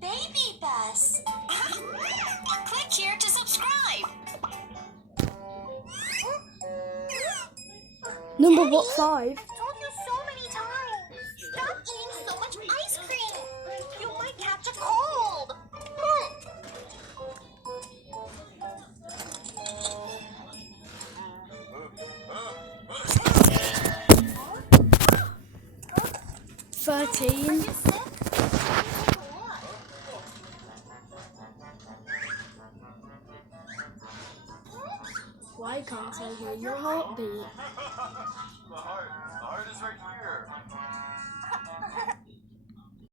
Baby Bus. Click here to subscribe. Number Daddy, what, 5? I've told you so many times. Stop eating so much ice cream. You might catch a cold. Hmm. 13. Are you sick? Why can't I hear your heartbeat? The heart is right here.